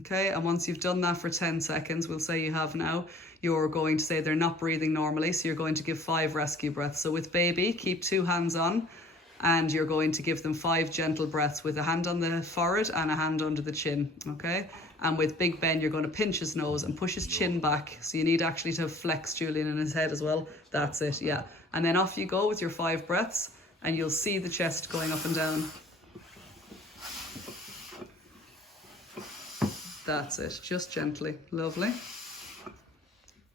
Okay, and once you've done that for 10 seconds, we'll say you have now, you're going to say they're not breathing normally, so you're going to give 5 rescue breaths. So with baby, keep 2 hands on, and you're going to give them 5 gentle breaths with a hand on the forehead and a hand under the chin, okay? And with Big Ben, you're going to pinch his nose and push his chin back. So you need actually to flex Julian in his head as well. That's it, yeah. And then off you go with your 5 breaths, and you'll see the chest going up and down. That's it, just gently, lovely.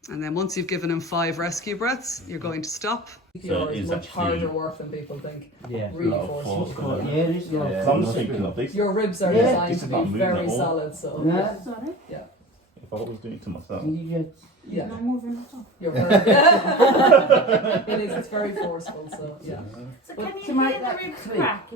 And then once you've given him 5 rescue breaths, you're going to stop. So it's much harder work than people think. Yeah. Really forceful. Yeah, it is. Yeah. I'm thinking of this. Your ribs are designed to be very solid, so Yeah. yeah. If I was doing it to myself. Yeah. I'm moving it up. You're very, yeah. It is, it's very forceful, so yeah. So But can you to hear make the that ribs click. crack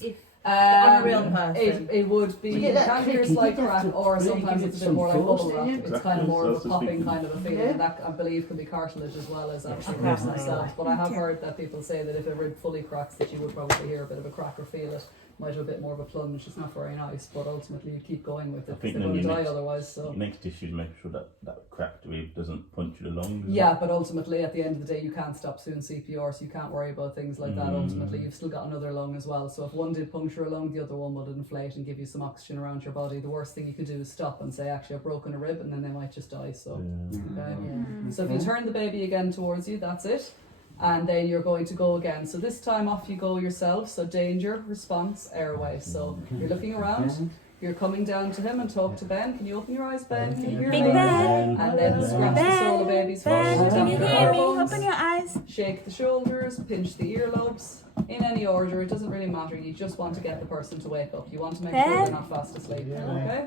if on a real person? It would be, To you get that can hear a click, slight you have crack, to or really sometimes give it's it a bit some more like force, bubble wrap. yeah. It's kind of more of a popping Exactly. kind of a feeling. Yeah. And that, I believe, can be cartilage as well as actually Okay. ribs themselves. But I have heard that people say that if a rib fully cracks, that you would probably hear a bit of a crack or feel it. Might have a bit more of a plunge. It's not very nice, but ultimately you keep going with it I because think they're then going to your die next- otherwise. So. Your next issue is making sure that that cracked rib doesn't puncture the lungs. Yeah, but ultimately at the end of the day you can't stop doing CPR, so you can't worry about things like that. Ultimately you've still got another lung as well, so if one did puncture a lung, the other one would inflate and give you some oxygen around your body. The worst thing you could do is stop and say, actually I've broken a rib, and then they might just die. So okay. So if you turn the baby again towards you, that's it, and then you're going to go again. So this time off you go yourself. So danger, response, airway. So you're looking around, you're coming down to him and talk to Ben. Can you open your eyes, Ben? Can you hear Big me? Ben. And then scratch the sole of baby's Ben, forehead, can you tap the hear me? elbows, Open your eyes. shake the shoulders, pinch the earlobes, in any order. It doesn't really matter. You just want to get the person to wake up. You want to make sure they're not fast asleep. Okay?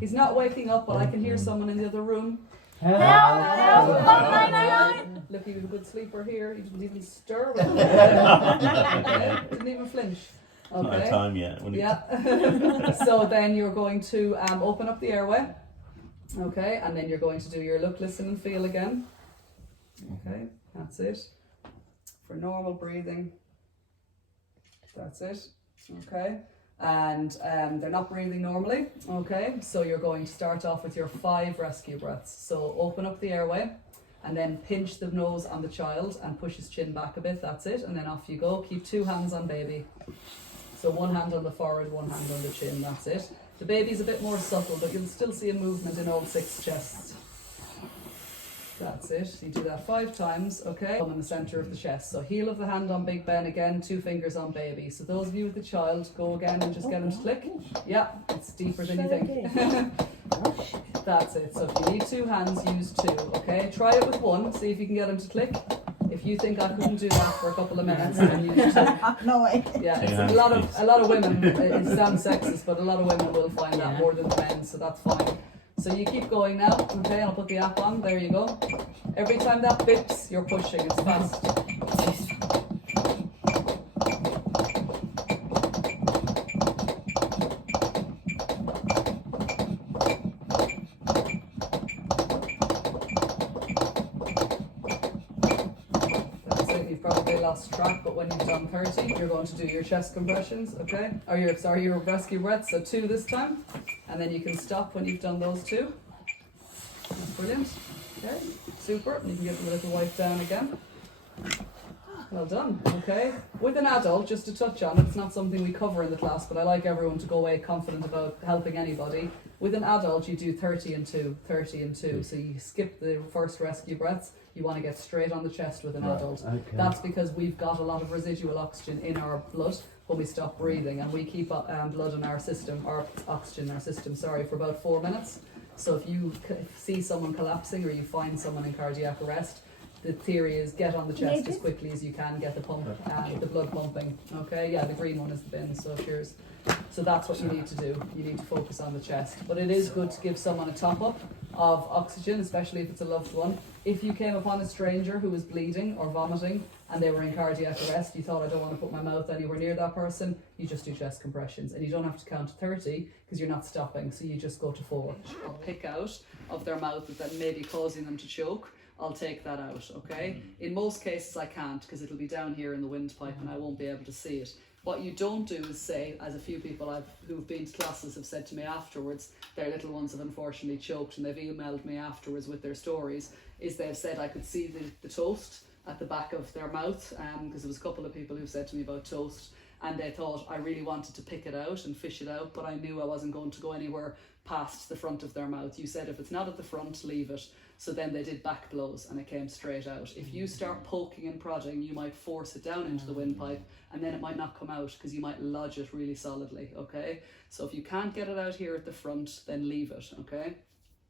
He's not waking up, but I can hear someone in the other room. Help! Help! Look, he was a good sleeper here. He didn't even stir. Okay? Didn't even flinch. Not Okay. time yet. Yeah. So then you're going to open up the airway. Okay, and then you're going to do your look, listen, and feel again. Okay, that's it. For normal breathing. That's it. Okay. And they're not breathing normally. Okay, so you're going to start off with your 5 rescue breaths. So open up the airway, and then pinch the nose on the child and push his chin back a bit. That's it, and then off you go. Keep 2 hands on baby. So 1 hand on the forehead, 1 hand on the chin. That's it. The baby's a bit more subtle, but you'll still see a movement in all 6 chests. That's it. You do that 5 times, okay? Come in the center of the chest. So heel of the hand on Big Ben again, 2 fingers on baby. So those of you with the child, go again and just get him to click. Yeah, it's deeper than you think. That's it. So if you need 2 hands, use 2, okay? Try it with 1, see if you can get him to click. If you think I couldn't do that for a couple of minutes, then use 2. No way. Yeah, it's a lot of women, it sounds sexist, but a lot of women will find that more than men, so that's fine. So you keep going now, okay, I'll put the app on, there you go. Every time that bips, you're pushing, it's fast. That's it, you've probably lost track, but when you've done 30, you're going to do your chest compressions, okay? Or your rescue breaths, so 2 this time. And then you can stop when you've done those 2. That's brilliant. Okay, super. You can give them a little wipe down again. Well done. Okay. With an adult, just to touch on, it's not something we cover in the class, but I like everyone to go away confident about helping anybody. With an adult, you do 30 and 2, 30 and 2. So you skip the first rescue breaths. You want to get straight on the chest with an adult. Okay. That's because we've got a lot of residual oxygen in our blood when we stop breathing, and we keep blood in our system, or oxygen in our system, sorry, for about 4 minutes. So if you see someone collapsing or you find someone in cardiac arrest, the theory is get on the chest as quickly as you can, get the pump, the blood pumping. Okay, yeah, the green one is the bin, so cheers. So that's what you need to do. You need to focus on the chest. But it is good to give someone a top up of oxygen, especially if it's a loved one. If you came upon a stranger who was bleeding or vomiting and they were in cardiac arrest, you thought, I don't want to put my mouth anywhere near that person, you just do chest compressions. And you don't have to count to 30 because you're not stopping, so you just go to 4. Or pick out of their mouth that may be causing them to choke. I'll take that out, okay? In most cases I can't, because it'll be down here in the windpipe and I won't be able to see it. What you don't do is say, as a few people who've been to classes have said to me afterwards, their little ones have unfortunately choked, and they've emailed me afterwards with their stories, is they've said I could see the toast at the back of their mouth, because there was a couple of people who said to me about toast, and they thought I really wanted to pick it out and fish it out, but I knew I wasn't going to go anywhere past the front of their mouth. You said if it's not at the front, leave it. So then they did back blows and it came straight out. If you start poking and prodding, you might force it down into the windpipe, and then it might not come out because you might lodge it really solidly, okay? So if you can't get it out here at the front, then leave it, okay?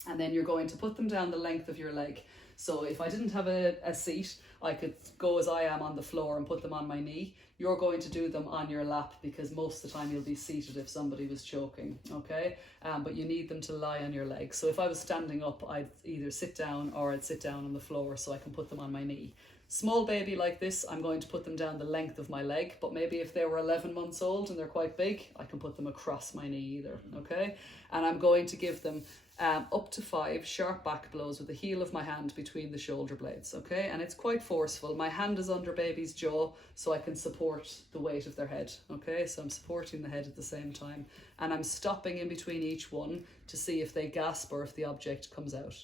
And then you're going to put them down the length of your leg. So if I didn't have a seat, I could go as I am on the floor and put them on my knee. You're going to do them on your lap, because most of the time you'll be seated if somebody was choking, okay? But you need them to lie on your legs. So if I was standing up, I'd either sit down or I'd sit down on the floor so I can put them on my knee. Small baby like this, I'm going to put them down the length of my leg, but maybe if they were 11 months old and they're quite big, I can put them across my knee either, okay? And I'm going to give them up to 5 sharp back blows with the heel of my hand between the shoulder blades, okay? And it's quite forceful. My hand is under baby's jaw so I can support the weight of their head, okay? So I'm supporting the head at the same time, and I'm stopping in between each one to see if they gasp or if the object comes out.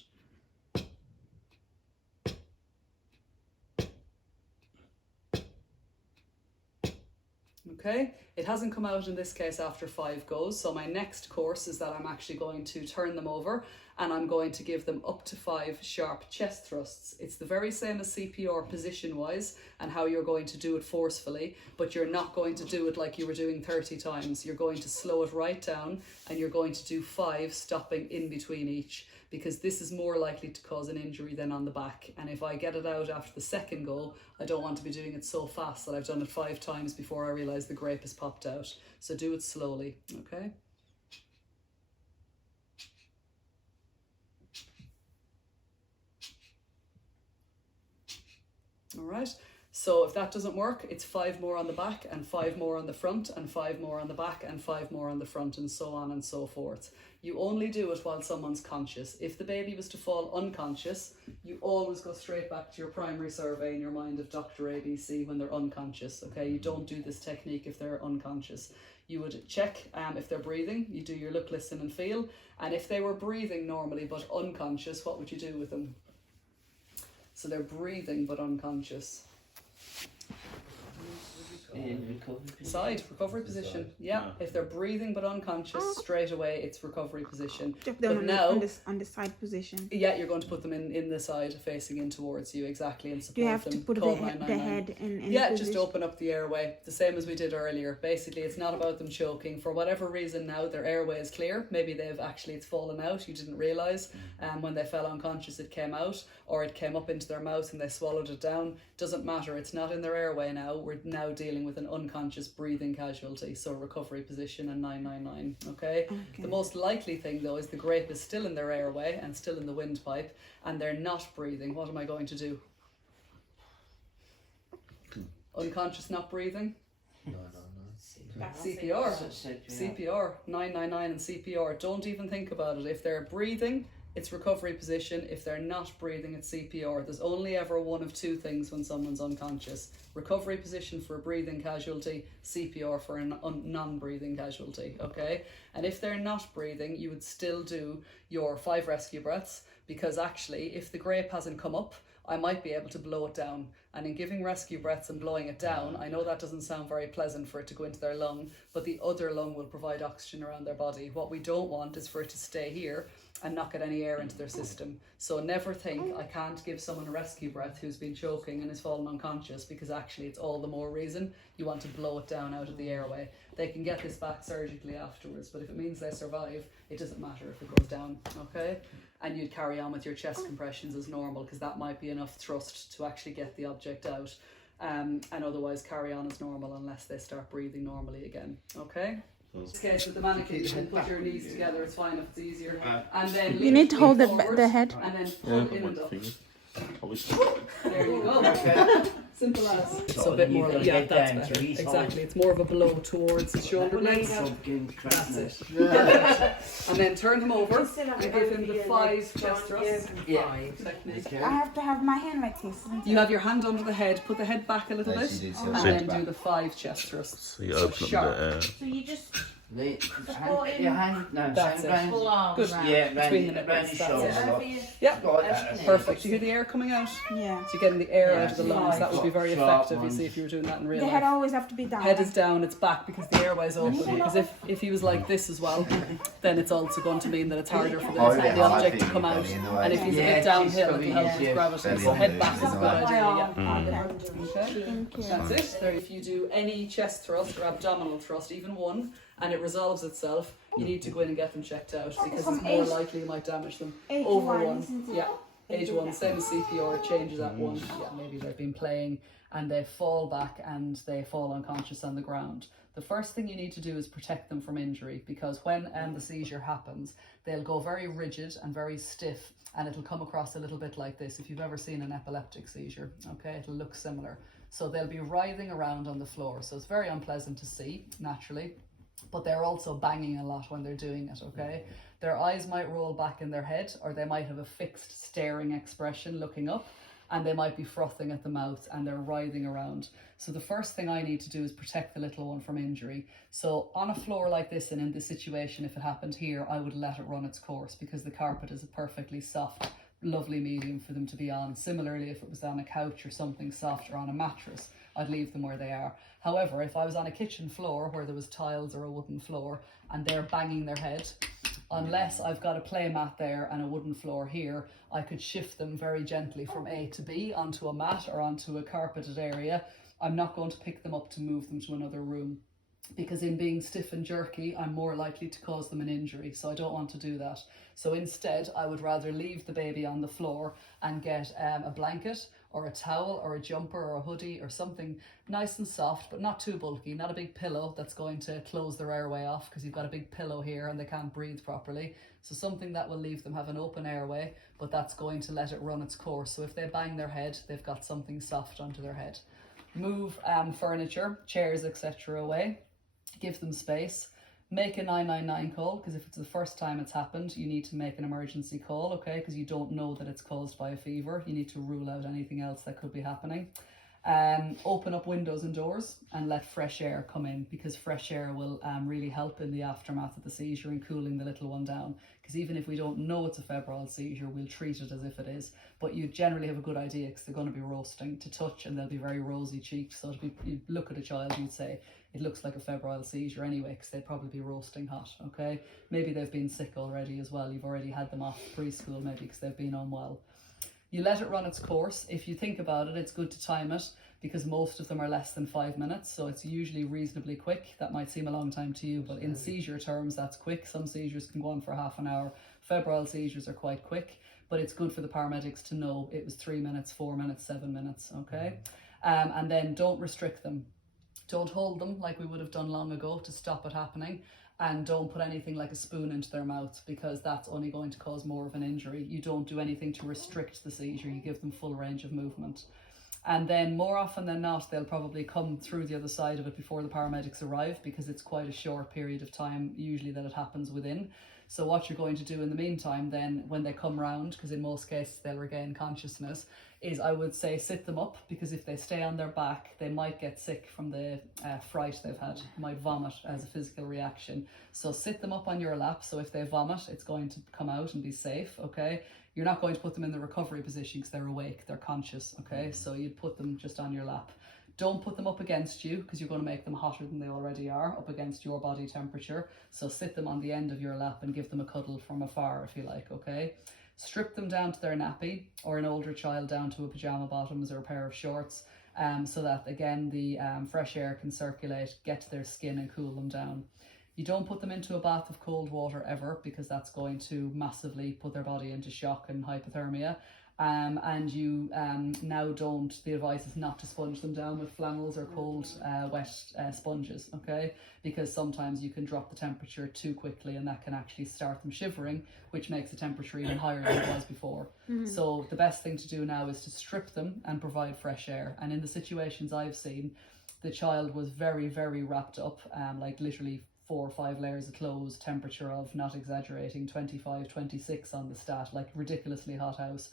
Okay, it hasn't come out in this case after 5 goes, so my next course is that I'm actually going to turn them over and I'm going to give them up to 5 sharp chest thrusts. It's the very same as CPR position wise and how you're going to do it forcefully, but you're not going to do it like you were doing 30 times. You're going to slow it right down and you're going to do 5 stopping in between each, because this is more likely to cause an injury than on the back. And if I get it out after the second go, I don't want to be doing it so fast that I've done it 5 times before I realise the grape has popped out. So do it slowly, okay? All right, so if that doesn't work, it's 5 more on the back and 5 more on the front and 5 more on the back and 5 more on the front, and so on and so forth. You only do it while someone's conscious. If the baby was to fall unconscious, you always go straight back to your primary survey in your mind of Dr. ABC when they're unconscious, okay? You don't do this technique if they're unconscious. You would check if they're breathing, you do your look, listen and feel, and if they were breathing normally but unconscious, what would you do with them? So they're breathing but unconscious. Side, recovery position. Yeah, if they're breathing but unconscious, straight away it's recovery position. But now, on the side position. Yeah, you're going to put them in the side, facing in towards you, exactly, and support them. Do you have to put the head in Yeah, position? just open up the airway, the same as we did earlier. Basically, it's not about them choking. For whatever reason now, their airway is clear. Maybe it's fallen out, you didn't realise. When they fell unconscious, it came out, or it came up into their mouth and they swallowed it down. Doesn't matter, it's not in their airway now. We're now dealing with an unconscious breathing casualty, so recovery position and 999, okay? The most likely thing though is the grape is still in their airway and still in the windpipe and they're not breathing. What am I going to do? Unconscious, not breathing? No. CPR. CPR, 999 and CPR. Don't even think about it. If they're breathing, it's recovery position. If they're not breathing, it's CPR. There's only ever one of 2 things when someone's unconscious. Recovery position for a breathing casualty, CPR for a non-breathing casualty, okay? And if they're not breathing, you would still do your 5 rescue breaths, because actually, if the grape hasn't come up, I might be able to blow it down. And in giving rescue breaths and blowing it down, I know that doesn't sound very pleasant for it to go into their lung, but the other lung will provide oxygen around their body. What we don't want is for it to stay here and not get any air into their system. So never think I can't give someone a rescue breath who's been choking and has fallen unconscious, because actually it's all the more reason you want to blow it down out of the airway. They can get this back surgically afterwards, but if it means they survive, it doesn't matter if it goes down, okay? And you'd carry on with your chest compressions as normal, because that might be enough thrust to actually get the object out. And otherwise carry on as normal unless they start breathing normally again, okay? In this case with the mannequin, you can put your knees together, it's fine if it's easier. And then You need to hold forward, the head. and then pull in and up. Always. There you go. Simple as. It's So a bit then you more can like, yeah, get that's down to better. his Exactly. It's more of a blow towards his shoulder blades. That's it. And then turn him over and give him the 5 chest thrusts. Yeah. Technique. I have to have my hand like this. You have your hand under the head, put the head back a little Like bit, she did, so and sit then back. do the 5 chest thrusts. So you open up Sharp. the So you just Your hand, no, That's it. round, pull arms Good. round. yeah, Between the round nipples, his that's shoulder. it. Over your Yeah, Like that. perfect. You hear the air coming out? Yeah. So you're getting the air Yeah, out of the so lungs. That would be very sharp effective. You ones. see, if you were doing that in real The life. head always have to be down. Head is down, it's back because the airway's open. Because if he was like this as well, then it's also going to mean that it's harder for the object to come out. And if he's a bit downhill, it'll help with gravity. So head back is a good idea. Yeah. Okay. Thank you. That's it. There, if you do any chest thrust or abdominal thrust, even one, and it resolves itself, you need to go in and get them checked out because it's more likely you might damage them. Age Over one, one, isn't it? yeah. Age 1, same as CPR, it changes at 1. Yeah, maybe they've been playing and they fall back and they fall unconscious on the ground. The first thing you need to do is protect them from injury because when the seizure happens, they'll go very rigid and very stiff and it'll come across a little bit like this. If you've ever seen an epileptic seizure, okay, it'll look similar. So they'll be writhing around on the floor. So it's very unpleasant to see, naturally. But they're also banging a lot when they're doing it, okay? Their eyes might roll back in their head or they might have a fixed staring expression looking up and they might be frothing at the mouth and they're writhing around. So the first thing I need to do is protect the little one from injury. So on a floor like this and in this situation, if it happened here, I would let it run its course because the carpet is a perfectly soft, lovely medium for them to be on. Similarly, if it was on a couch or something soft or on a mattress, I'd leave them where they are. However, if I was on a kitchen floor where there was tiles or a wooden floor and they're banging their head, unless I've got a play mat there and a wooden floor here, I could shift them very gently from A to B onto a mat or onto a carpeted area. I'm not going to pick them up to move them to another room because in being stiff and jerky, I'm more likely to cause them an injury. So I don't want to do that. So instead, I would rather leave the baby on the floor and get a blanket or a towel or a jumper or a hoodie or something nice and soft, but not too bulky, not a big pillow that's going to close their airway off because you've got a big pillow here and they can't breathe properly. So something that will leave them have an open airway, but that's going to let it run its course. So if they bang their head, they've got something soft onto their head. Move furniture, chairs, etc. away. Give them space. Make a 999 call because if it's the first time it's happened, you need to make an emergency call, okay? Because you don't know that it's caused by a fever. You need to rule out anything else that could be happening. Open up windows and doors and let fresh air come in because fresh air will really help in the aftermath of the seizure and cooling the little one down. Because even if we don't know it's a febrile seizure, we'll treat it as if it is. But you generally have a good idea because they're going to be roasting to touch and they'll be very rosy cheeked. So you look at a child, you'd say, it looks like a febrile seizure anyway because they'd probably be roasting hot, okay? Maybe they've been sick already as well. You've already had them off preschool maybe because they've been unwell. You let it run its course. If you think about it, it's good to time it because most of them are less than 5 minutes. So it's usually reasonably quick. That might seem a long time to you, but in seizure terms, that's quick. Some seizures can go on for half an hour. Febrile seizures are quite quick, but it's good for the paramedics to know it was 3 minutes, 4 minutes, 7 minutes, okay? And then don't restrict them. Don't hold them like we would have done long ago to stop it happening. And don't put anything like a spoon into their mouth because that's only going to cause more of an injury. You don't do anything to restrict the seizure. You give them full range of movement. And then more often than not, they'll probably come through the other side of it before the paramedics arrive because it's quite a short period of time usually that it happens within. So what you're going to do in the meantime then when they come round, because in most cases they'll regain consciousness, is I would say sit them up because if they stay on their back, they might get sick from the fright they've had, might vomit as a physical reaction. So sit them up on your lap. So if they vomit, it's going to come out and be safe, okay? You're not going to put them in the recovery position because they're awake, they're conscious, okay? So you'd put them just on your lap. Don't put them up against you because you're going to make them hotter than they already are, up against your body temperature. So sit them on the end of your lap and give them a cuddle from afar if you like, okay? Strip them down to their nappy or an older child down to a pajama bottoms or a pair of shorts so that, again, the fresh air can circulate, get to their skin and cool them down. You don't put them into a bath of cold water ever because that's going to massively put their body into shock and hypothermia. and you now don't, the advice is not to sponge them down with flannels or cold wet sponges, okay, because sometimes you can drop the temperature too quickly and that can actually start them shivering, which makes the temperature even higher than it was before. So the best thing to do now is to strip them and provide fresh air. And in the situations I've seen, the child was very, very wrapped up, like literally 4 or 5 layers of clothes, temperature of, not exaggerating, 25, 26 on the stat, like ridiculously hot house.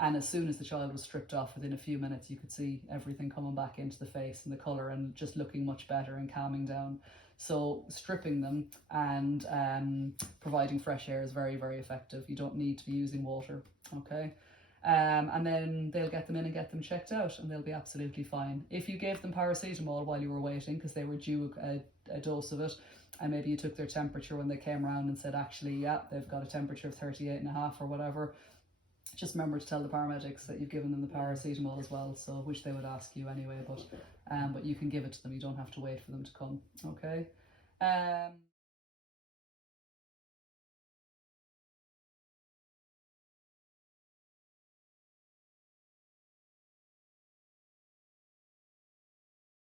And as soon as the child was stripped off, within a few minutes, you could see everything coming back into the face and the colour and just looking much better and calming down. So stripping them and providing fresh air is very, very effective. You don't need to be using water, okay? And then they'll get them in and get them checked out and they'll be absolutely fine. If you gave them paracetamol while you were waiting because they were due a dose of it, and maybe you took their temperature when they came around and said, actually, yeah, they've got a temperature of 38.5 or whatever, just remember to tell the paramedics that you've given them the paracetamol as well, so which they would ask you anyway, but you can give it to them, you don't have to wait for them to come, okay?